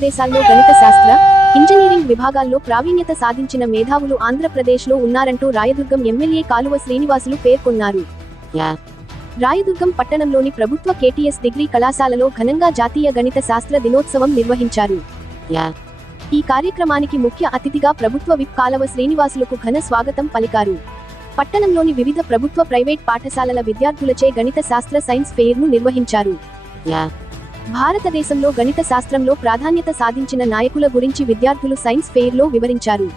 ప్రదేశాల్లో గణిత శాస్త్ర ఇంజనీరింగ్ విభాగాల్లో ప్రావీణ్యత సాధించిన మేధావులు ఆంధ్రప్రదేశ్లో ఉన్నారంటూ రాయదుర్గం ఎమ్మెల్యే కాలువ శ్రీనివాసులు పేర్కొన్నారు. రాయదుర్గం పట్టణంలోని ప్రభుత్వ కేటీఎస్ డిగ్రీ కళాశాలలో ఘనంగా జాతీయ గణిత శాస్త్ర దినోత్సవం నిర్వహించారు. ఈ కార్యక్రమానికి ముఖ్య అతిథిగా ప్రభుత్వ విప్ కాలవ శ్రీనివాసులకు ఘన స్వాగతం పలికారు. పట్టణంలోని వివిధ ప్రభుత్వ ప్రైవేట్ పాఠశాలల విద్యార్థులచే గణిత శాస్త్ర సైన్స్ ఫెయిర్ను నిర్వహించారు. భారతదేశంలో గణిత శాస్త్రంలో ప్రాధాన్యత సాధించిన నాయకుల గురించి విద్యార్థులు సైన్స్ ఫెయిర్లో వివరించారు.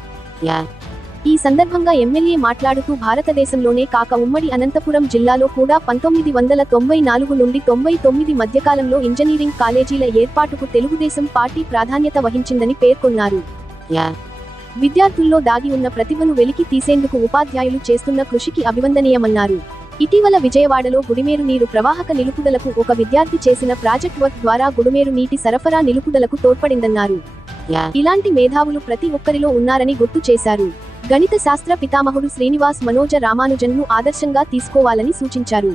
ఈ సందర్భంగా ఎమ్మెల్యే మాట్లాడుతూ భారతదేశంలోనే కాక ఉమ్మడి అనంతపురం జిల్లాలో కూడా పంతొమ్మిది వందల తొంభై నాలుగు నుండి తొంభై తొమ్మిది మధ్యకాలంలో ఇంజనీరింగ్ కాలేజీల ఏర్పాటుకు తెలుగుదేశం పార్టీ ప్రాధాన్యత వహించిందని పేర్కొన్నారు. విద్యార్థుల్లో దాగి ఉన్న ప్రతిభను వెలికి తీసేందుకు ఉపాధ్యాయులు చేస్తున్న కృషికి అభివందనీయమన్నారు ఇటీవల విజయవాడలో గుడిమేరు నీరు ప్రవాహక నిలుపుదలకు ఒక విద్యార్థి చేసిన ప్రాజెక్ట్ వర్క్ ద్వారా గుడిమేరు నీటి సరఫరా నిలుపుదలకు తోడ్పడిందన్నారు ఇలాంటి మేధావులు ప్రతి ఒక్కరిలో ఉన్నారని గుర్తు చేశారు గణిత శాస్త్ర పితామహుడు శ్రీనివాస్ మనోజ రామానుజన్ను ఆదర్శంగా తీసుకోవాలని సూచించారు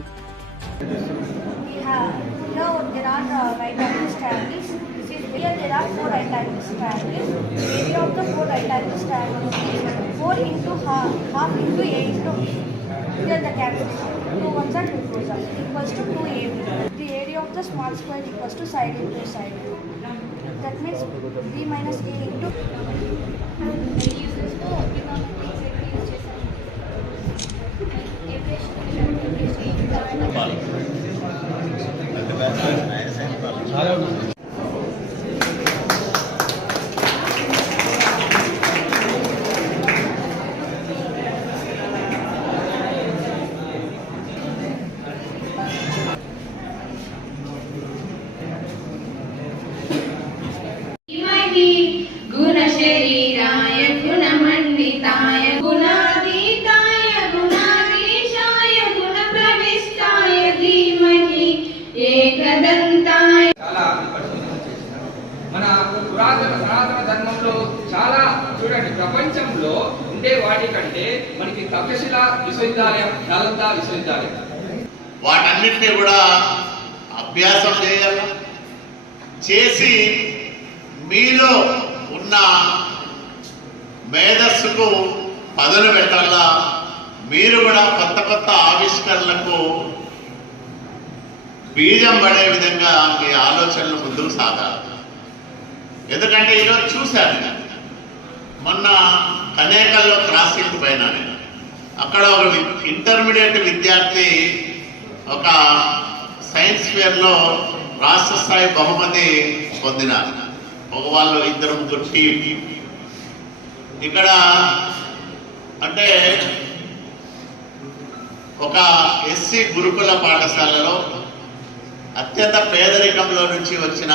four right angle triangles. The area of the four right angle triangles is 4 into half, half into a into. Here the calculation. 2 ones are 2 fours are equals to 2ab. The area of the small square equals to side into side. That means b minus a into ధీమహి చూడండి ప్రపంచంలో ఉండే వాటి కంటే మనకి తపశిల విశ్వవిద్యాలయం నలంద విశ్వవిద్యాలయం. వాటన్నిటిని కూడా అభ్యాసం చేయాలి? చేసి మీలో ఉన్న మేధస్సుకు పదును పెట్టాలా? మీరు కూడా కొత్త కొత్త ఆవిష్కరణలకు బీజం పడే విధంగా మీ ఆలోచనలు ముందుకు సాగాలి? ఎందుకంటే ఈరోజు చూశాను నేను. మొన్న కనేకల్లో క్రాసింగ్ పైన నేను. అక్కడ ఒక ఇంటర్మీడియట్ విద్యార్థి ఒక సైన్స్ ఫేర్లో రాష్ట్ర స్థాయి బహుమతి పొందినారు ఒక వాళ్ళు ఇద్దరు ముగ్గురు టీం ఇక్కడ అంటే ఒక ఎస్సీ గురుకుల పాఠశాలలో అత్యంత పేదరికంలో నుంచి వచ్చిన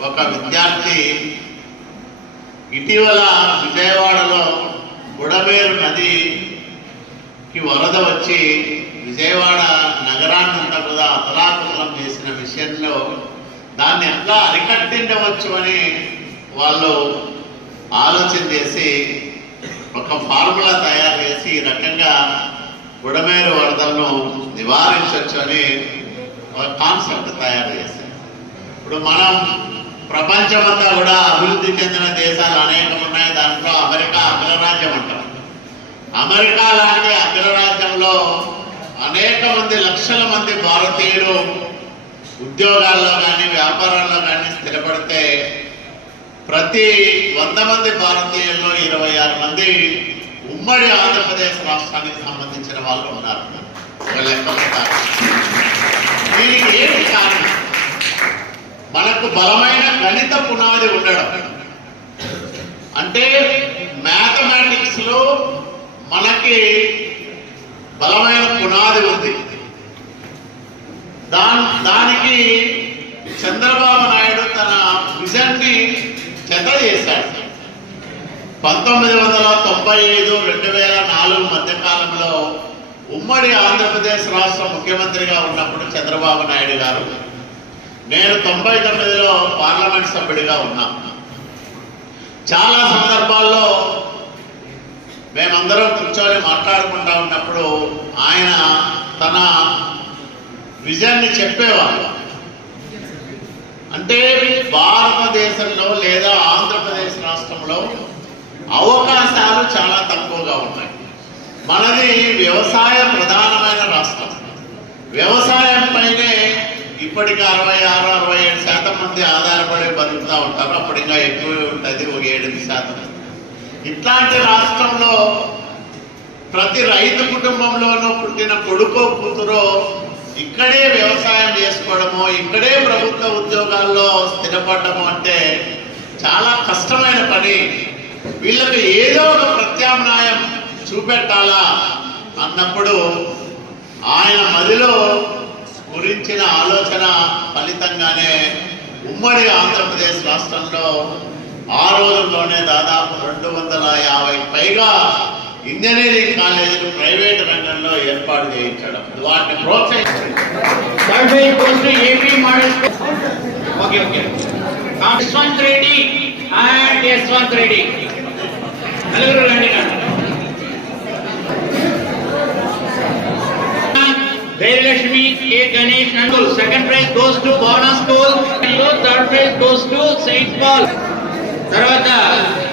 ఒక విద్యార్థి ఇటీవల విజయవాడలో బుడమేరు నదికి వరద వచ్చి విజయవాడ నగరాన్ని అంతా కూడా అతలాకుతలం చేసిన విషయంలో దాన్ని ఎలా అరికట్టించవచ్చు అని వాళ్ళు ఆలోచన చేసి ఒక ఫార్ములా తయారు చేసి ఈ రకంగా బుడమేరు వరదలను నివారించవచ్చు అని ఒక కాన్సెప్ట్ తయారు చేశారు. ఇప్పుడు మనం ప్రపంచమంతా కూడా అభివృద్ధి చెందిన దేశాలు అనేకం ఉన్నాయి. దాంట్లో అమెరికా అగ్రరాజ్యం అంటాం అమెరికా లాంటి అగ్రరాజ్యంలో అనేక మంది లక్షల మంది భారతీయులు ఉద్యోగాల్లో కానీ వ్యాపారాల్లో కానీ స్థిరపడితే ప్రతి వంద మంది భారతీయుల్లో ఇరవై ఆరు మంది ఉమ్మడి ఆంధ్రప్రదేశ్ రాష్ట్రానికి సంబంధించిన వాళ్ళు ఉన్నారు. మనకు బలమైన గణిత పునాది ఉండడం. అంటే మ్యాథమెటిక్స్లో మనకి బలమైన పునాది ఉంది. దాని దానికి చంద్రబాబు నాయుడు తన విజన్ని జత చేశాడు. పంతొమ్మిది వందల తొంభై ఐదు రెండు వేల నాలుగు మధ్యకాలంలో ఉమ్మడి ఆంధ్రప్రదేశ్ రాష్ట్ర ముఖ్యమంత్రిగా ఉన్నప్పుడు చంద్రబాబు నాయుడు గారు నేను తొంభై తొమ్మిదిలో పార్లమెంట్ సభ్యుడిగా ఉన్నా. చాలా సందర్భాల్లో మేమందరం కూర్చొని మాట్లాడుకుంటా ఉన్నప్పుడు ఆయన తన విజన్ని చెప్పేవాళ్ళు అంటే భారతదేశంలో లేదా ఆంధ్రప్రదేశ్ రాష్ట్రంలో అవకాశాలు చాలా తక్కువగా ఉన్నాయి. మనది వ్యవసాయ ప్రధానమైన రాష్ట్రం. వ్యవసాయం ఇప్పటికీ అరవై ఆరు అరవై ఏడు శాతం మంది ఆధారపడి బతుకుతూ ఉంటారు. అప్పుడు ఇంకా ఎక్కువే ఉంటుంది ఒక ఏడు శాతం. ఇట్లాంటి రాష్ట్రంలో ప్రతి రైతు కుటుంబంలోనూ పుట్టిన కొడుకో కూతురో ఇక్కడే వ్యవసాయం చేసుకోవడము ఇక్కడే ప్రభుత్వ ఉద్యోగాల్లో స్థిరపడము అంటే చాలా కష్టమైన పని. వీళ్ళకి ఏదో ఒక ప్రత్యామ్నాయం చూపెట్టాలా అన్నప్పుడు ఆయన మదిలో గురించిన ఆలోచన ఫలితంగానే ఉమ్మడి ఆంధ్రప్రదేశ్ రాష్ట్రంలో ఆ రోజుల్లోనే దాదాపు రెండు వందల యాభై పైగా ఇంజనీరింగ్ కాలేజీలు ప్రైవేట్ రంగంలో ఏర్పాటు చేయించడం. వాటిని ప్రోత్సహించడం. Third way goes to నలుగురు రండి K. Ganesh Nandul. Second prize goes to Bona School. Third prize goes to St. Paul. Tarvata